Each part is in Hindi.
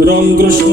रामकृष्ण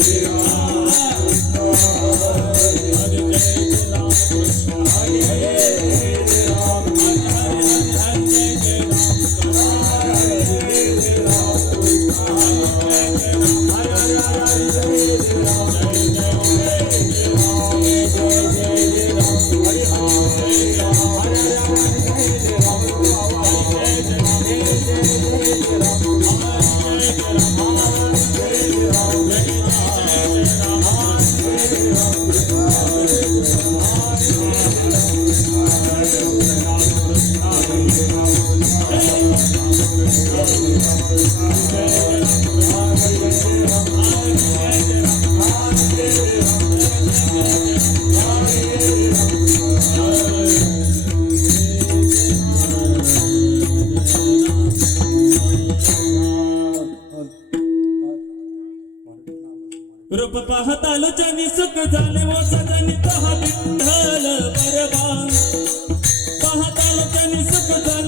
पाहताल जनी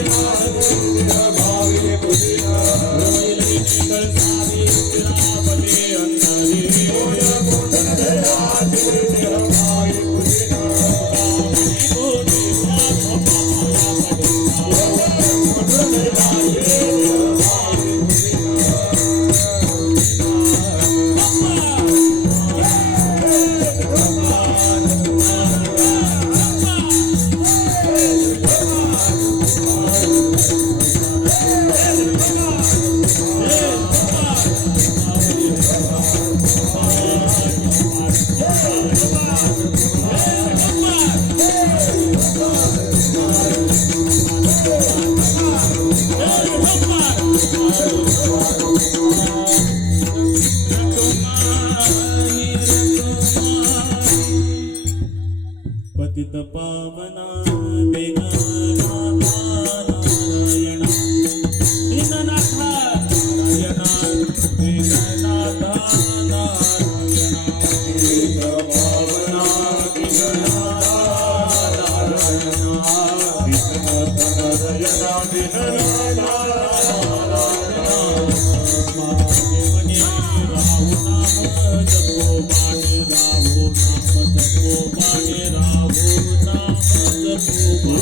Hare पतित पावना दीननाथा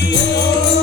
Senhor.